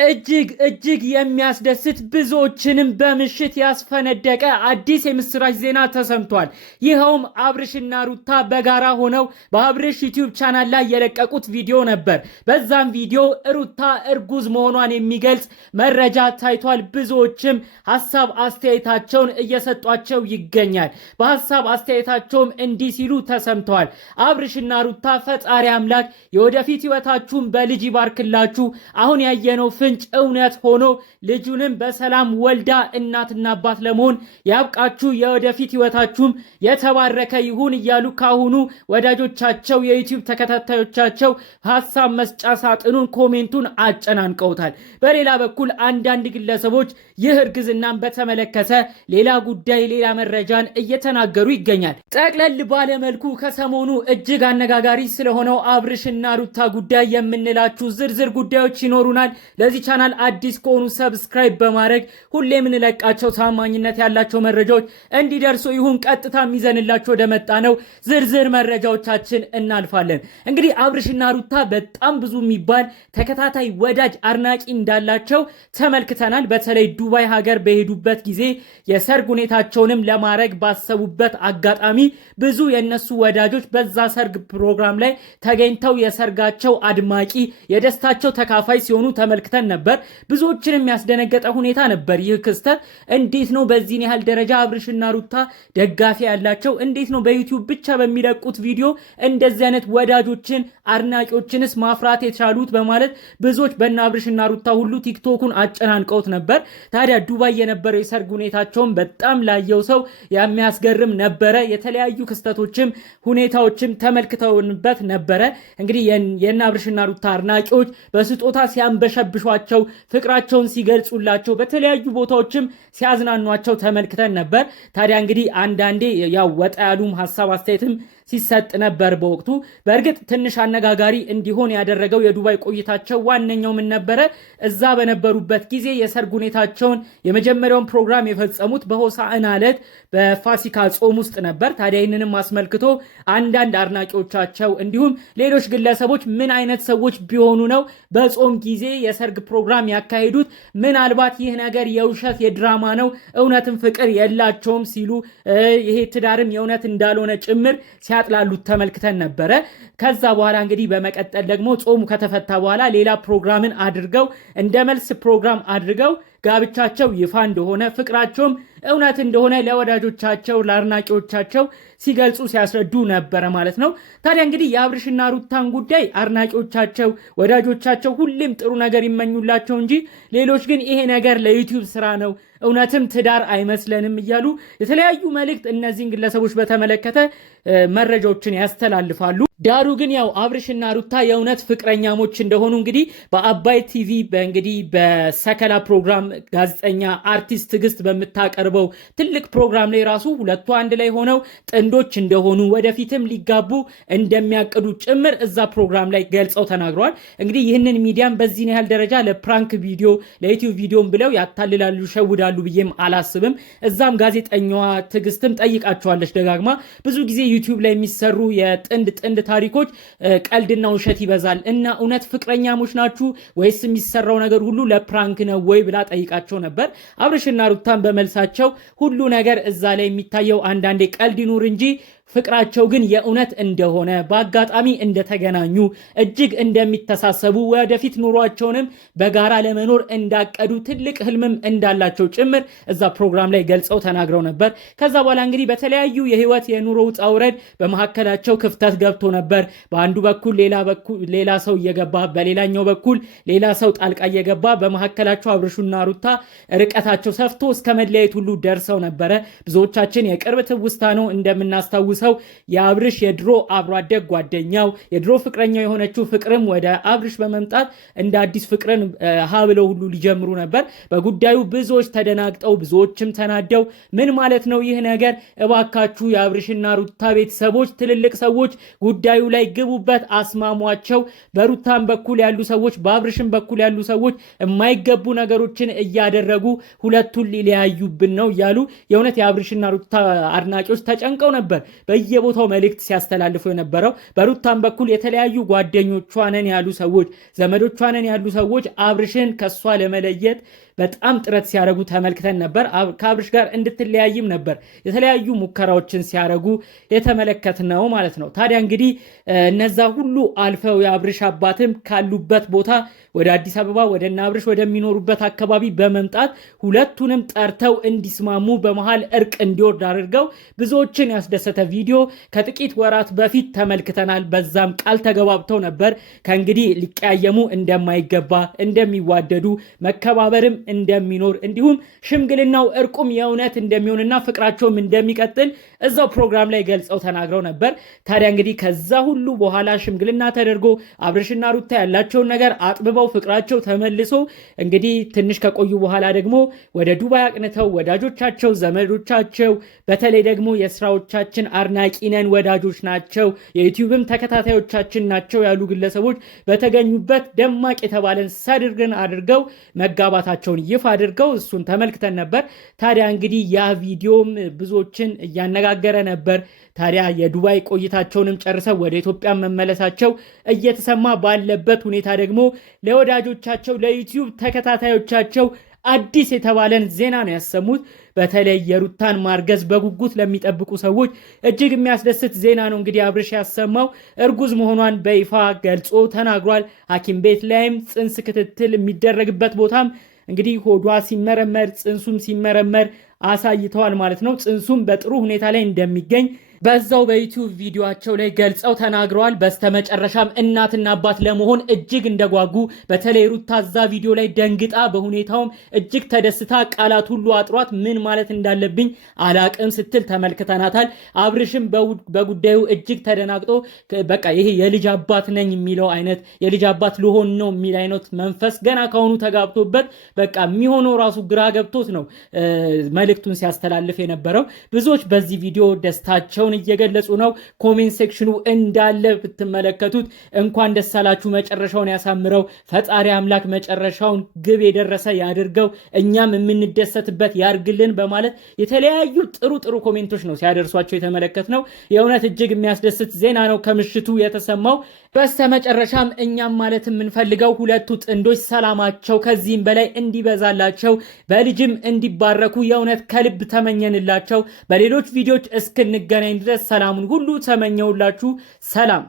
እጅግ የሚያስደስት ብዙዎችንም በምሽት ያስፈነደቀ አዲስ የምስራች ዜና ተሰምቷል። ይኸውም አብርሽና ሩታ በጋራ ሆነው በአብርሽ ዩቲዩብ ቻናል ላይ የለቀቁት ቪዲዮ ነበር። በዛም ቪዲዮ ሩታ እርጉዝ መሆኗን የሚገልጽ መረጃ ታይቷል። ብዙዎችም ሀሳብ አስተያየታቸውን እየሰጧቸው ይገኛል። በሀሳብ አስተያየታቸውም እንዲህ ሲሉ ተሰምተዋል። አብርሽና ሩታ ፈጣሪ አምላክ የወደፊት ህይወታችሁን በልጅ ይባርክላችሁ። አሁን ያየነው ፍንጭ እውነት ሆኖ ልጁንም በሰላም ወልዳ እናትና አባት ለመሆን ያብቃችሁ፣ የወደፊት ህይወታችሁም የተባረከ ይሁን እያሉ ካሁኑ ወዳጆቻቸው የዩቲዩብ ተከታታዮቻቸው ሀሳብ መስጫ ሳጥኑን ኮሜንቱን አጨናንቀውታል። በሌላ በኩል አንዳንድ ግለሰቦች ይህ እርግዝናን በተመለከተ ሌላ ጉዳይ ሌላ መረጃን እየተናገሩ ይገኛል። ጠቅለል ባለመልኩ ከሰሞኑ እጅግ አነጋጋሪ ስለሆነው አብርሽና ሩታ ጉዳይ የምንላችሁ ዝርዝር ጉዳዮች ይኖሩናል። ለዚህ ቻናል አዲስ ከሆኑ ሰብስክራይብ በማድረግ ሁሌ የምንለቃቸው ታማኝነት ያላቸው መረጃዎች እንዲደርሱ ይሁን። ቀጥታ የሚዘንላቸው ወደ መጣ ነው ዝርዝር መረጃዎቻችን እናልፋለን። እንግዲህ አብርሽና ሩታ በጣም ብዙ የሚባል ተከታታይ ወዳጅ አድናቂ እንዳላቸው ተመልክተናል። በተለይ ዱባይ ሀገር በሄዱበት ጊዜ የሰርግ ሁኔታቸውንም ለማድረግ ባሰቡበት አጋጣሚ ብዙ የነሱ ወዳጆች በዛ ሰርግ ፕሮግራም ላይ ተገኝተው የሰርጋቸው አድማቂ የደስታቸው ተካፋይ ሲሆኑ ተመልክተን ነበር። ብዙዎችንም ያስደነገጠ ሁኔታ ነበር ይህ ክስተት። እንዴት ነው በዚህን ያህል ደረጃ አብርሽና ሩታ ደጋፊ ያላቸው? እንዴት ነው በዩቲዩብ ብቻ በሚለቁት ቪዲዮ እንደዚህ አይነት ወዳጆችን አድናቂዎችንስ ማፍራት የቻሉት? በማለት ብዙዎች በእነ አብርሽና ሩታ ሁሉ ቲክቶኩን አጨናንቀውት ነበር። ታዲያ ዱባይ የነበረው የሰርግ ሁኔታቸውን በጣም ላየው ሰው የሚያስገርም ነበረ። የተለያዩ ክስተቶችም ሁኔታዎችም ተመልክተውንበት ነበረ። እንግዲህ የእነ አብርሽና ሩታ አድናቂዎች በስጦታ ሲያንበሸብሿቸው፣ ፍቅራቸውን ሲገልጹላቸው፣ በተለያዩ ቦታዎችም ሲያዝናኗቸው ተመልክተን ነበር። ታዲያ እንግዲህ አንዳንዴ ያው ወጣ ያሉም ሀሳብ አስተያየትም ሲሰጥ ነበር በወቅቱ። በእርግጥ ትንሽ አነጋጋሪ እንዲሆን ያደረገው የዱባይ ቆይታቸው ዋነኛው ምን ነበረ? እዛ በነበሩበት ጊዜ የሰርግ ሁኔታቸውን የመጀመሪያውን ፕሮግራም የፈጸሙት በሆሳዕና ዕለት በፋሲካ ጾም ውስጥ ነበር። ታዲያ ይህንንም አስመልክቶ አንዳንድ አድናቂዎቻቸው እንዲሁም ሌሎች ግለሰቦች ምን አይነት ሰዎች ቢሆኑ ነው በጾም ጊዜ የሰርግ ፕሮግራም ያካሂዱት? ምናልባት ይህ ነገር የውሸት የድራማ ነው፣ እውነትም ፍቅር የላቸውም ሲሉ ይሄ ትዳርም የእውነት እንዳልሆነ ጭምር ሲያጥላሉት ተመልክተን ነበረ። ከዛ በኋላ እንግዲህ በመቀጠል ደግሞ ጾሙ ከተፈታ በኋላ ሌላ ፕሮግራምን አድርገው እንደ መልስ ፕሮግራም አድርገው ጋብቻቸው ይፋ እንደሆነ ፍቅራቸውም እውነት እንደሆነ ለወዳጆቻቸው ለአድናቂዎቻቸው ሲገልጹ ሲያስረዱ ነበረ ማለት ነው። ታዲያ እንግዲህ የአብርሽና ሩታን ጉዳይ አድናቂዎቻቸው ወዳጆቻቸው ሁሌም ጥሩ ነገር ይመኙላቸው እንጂ ሌሎች ግን ይሄ ነገር ለዩቲዩብ ስራ ነው፣ እውነትም ትዳር አይመስለንም እያሉ የተለያዩ መልእክት እነዚህን ግለሰቦች በተመለከተ መረጃዎችን ያስተላልፋሉ። ዳሩ ግን ያው አብርሽና ሩታ የእውነት ፍቅረኛሞች እንደሆኑ እንግዲህ በአባይ ቲቪ በእንግዲህ በሰከላ ፕሮግራም ጋዜጠኛ አርቲስት ትዕግስት በምታቀርበው ትልቅ ፕሮግራም ላይ ራሱ ሁለቱ አንድ ላይ ሆነው ጥንዶች እንደሆኑ ወደፊትም ሊጋቡ እንደሚያቅዱ ጭምር እዛ ፕሮግራም ላይ ገልጸው ተናግረዋል። እንግዲህ ይህንን ሚዲያም በዚህን ያህል ደረጃ ለፕራንክ ቪዲዮ ለዩቲዩብ ቪዲዮም ብለው ያታልላሉ ሸውዳሉ ብዬም አላስብም። እዛም ጋዜጠኛዋ ትዕግስትም ጠይቃቸዋለች ደጋግማ። ብዙ ጊዜ ዩቲዩብ ላይ የሚሰሩ የጥንድ ታሪኮች ቀልድና ውሸት ይበዛል እና እውነት ፍቅረኛሞች ናችሁ ወይስ የሚሰራው ነገር ሁሉ ለፕራንክ ነው ወይ ብላ ጠይቃቸው ነበር። አብርሽና ሩታን በመልሳቸው ሁሉ ነገር እዛ ላይ የሚታየው አንዳንዴ ቀልድ ይኑር እንጂ ፍቅራቸው ግን የእውነት እንደሆነ በአጋጣሚ እንደተገናኙ እጅግ እንደሚተሳሰቡ ወደፊት ኑሯቸውንም በጋራ ለመኖር እንዳቀዱ ትልቅ ህልምም እንዳላቸው ጭምር እዛ ፕሮግራም ላይ ገልጸው ተናግረው ነበር። ከዛ በኋላ እንግዲህ በተለያዩ የህይወት የኑሮ ውጣ ውረድ በመካከላቸው ክፍተት ገብቶ ነበር። በአንዱ በኩል ሌላ ሰው እየገባ በሌላኛው በኩል ሌላ ሰው ጣልቃ እየገባ በመካከላቸው አብርሹና ሩታ ርቀታቸው ሰፍቶ እስከ መለያየት ሁሉ ደርሰው ነበረ። ብዙዎቻችን የቅርብ ትውስታ ነው እንደምናስታውስ ሰው የአብርሽ የድሮ አብሮ አደግ ጓደኛው የድሮ ፍቅረኛው የሆነችው ፍቅርም ወደ አብርሽ በመምጣት እንደ አዲስ ፍቅርን ሀብለው ሁሉ ሊጀምሩ ነበር። በጉዳዩ ብዙዎች ተደናግጠው ብዙዎችም ተናደው ምን ማለት ነው ይህ ነገር? እባካችሁ የአብርሽና ሩታ ቤተሰቦች ትልልቅ ሰዎች ጉዳዩ ላይ ግቡበት፣ አስማሟቸው። በሩታም በኩል ያሉ ሰዎች በአብርሽም በኩል ያሉ ሰዎች የማይገቡ ነገሮችን እያደረጉ ሁለቱን ሊለያዩብን ነው እያሉ የእውነት የአብርሽና ሩታ አድናቂዎች ተጨንቀው ነበር። በየቦታው መልእክት ሲያስተላልፉ የነበረው። በሩታም በኩል የተለያዩ ጓደኞቿ ነን ያሉ ሰዎች፣ ዘመዶቿ ነን ያሉ ሰዎች አብርሽን ከሷ ለመለየት በጣም ጥረት ሲያደርጉ ተመልክተን ነበር። ከአብርሽ ጋር እንድትለያይም ነበር የተለያዩ ሙከራዎችን ሲያደርጉ የተመለከትነው ማለት ነው። ታዲያ እንግዲህ እነዛ ሁሉ አልፈው የአብርሽ አባትም ካሉበት ቦታ ወደ አዲስ አበባ ወደ እነ አብርሽ ወደሚኖሩበት አካባቢ በመምጣት ሁለቱንም ጠርተው እንዲስማሙ በመሃል እርቅ እንዲወርድ አድርገው ብዙዎችን ያስደሰተ ቪዲዮ ከጥቂት ወራት በፊት ተመልክተናል። በዛም ቃል ተገባብተው ነበር ከእንግዲህ ሊቀያየሙ እንደማይገባ፣ እንደሚዋደዱ፣ መከባበርም እንደሚኖር እንዲሁም ሽምግልናው እርቁም የእውነት እንደሚሆንና ፍቅራቸውም እንደሚቀጥል እዛው ፕሮግራም ላይ ገልጸው ተናግረው ነበር። ታዲያ እንግዲህ ከዛ ሁሉ በኋላ ሽምግልና ተደርጎ አብርሽና ሩታ ያላቸውን ነገር አጥብበው ፍቅራቸው ተመልሶ እንግዲህ ትንሽ ከቆዩ በኋላ ደግሞ ወደ ዱባይ አቅንተው ወዳጆቻቸው፣ ዘመዶቻቸው በተለይ ደግሞ የስራዎቻችን አድናቂ ነን ወዳጆች ናቸው የዩቲዩብም ተከታታዮቻችን ናቸው ያሉ ግለሰቦች በተገኙበት ደማቅ የተባለን ሰርግን አድርገው መጋባታቸውን ይፋ አድርገው እሱን ተመልክተን ነበር። ታዲያ እንግዲህ ያ ቪዲዮም ብዙዎችን እያነጋገረ ነበር። ታዲያ የዱባይ ቆይታቸውንም ጨርሰው ወደ ኢትዮጵያ መመለሳቸው እየተሰማ ባለበት ሁኔታ ደግሞ ለወዳጆቻቸው ለዩቲዩብ ተከታታዮቻቸው አዲስ የተባለን ዜና ነው ያሰሙት። በተለይ የሩታን ማርገዝ በጉጉት ለሚጠብቁ ሰዎች እጅግ የሚያስደስት ዜና ነው እንግዲህ አብርሽ ያሰማው። እርጉዝ መሆኗን በይፋ ገልጾ ተናግሯል። ሐኪም ቤት ላይም ጽንስ ክትትል የሚደረግበት ቦታም እንግዲህ ሆዷ ሲመረመር ጽንሱም ሲመረመር አሳይተዋል ማለት ነው። ጽንሱም በጥሩ ሁኔታ ላይ እንደሚገኝ በዛው በዩቲዩብ ቪዲዮአቸው ላይ ገልጸው ተናግረዋል። በስተመጨረሻም እናትና አባት ለመሆን እጅግ እንደጓጉ በተለይ ሩታ ዛ ቪዲዮ ላይ ደንግጣ በሁኔታውም እጅግ ተደስታ ቃላት ሁሉ አጥሯት ምን ማለት እንዳለብኝ አላቅም ስትል ተመልክተናታል። አብርሽም በጉዳዩ እጅግ ተደናግጦ በቃ ይሄ የልጅ አባት ነኝ የሚለው አይነት የልጅ አባት ልሆን ነው የሚል አይነት መንፈስ ገና ከሆኑ ተጋብቶበት በቃ የሚሆነው ራሱ ግራ ገብቶት ነው መልእክቱን ሲያስተላልፍ የነበረው። ብዙዎች በዚህ ቪዲዮ ደስታቸው እየገለጹ ነው። ኮሜንት ሴክሽኑ እንዳለ ብትመለከቱት እንኳን ደስ አላችሁ፣ መጨረሻውን ያሳምረው፣ ፈጣሪ አምላክ መጨረሻውን ግብ የደረሰ ያድርገው፣ እኛም የምንደሰትበት ያርግልን በማለት የተለያዩ ጥሩ ኮሜንቶች ነው ሲያደርሷቸው የተመለከትነው። የእውነት እጅግ የሚያስደስት ዜና ነው ከምሽቱ የተሰማው። በስተመጨረሻም እኛም ማለት የምንፈልገው ሁለቱ ጥንዶች ሰላማቸው ከዚህም በላይ እንዲበዛላቸው በልጅም እንዲባረኩ የእውነት ከልብ ተመኘንላቸው። በሌሎች ቪዲዮዎች እስክንገናኝ ድረስ ሰላሙን ሁሉ ተመኘውላችሁ። ሰላም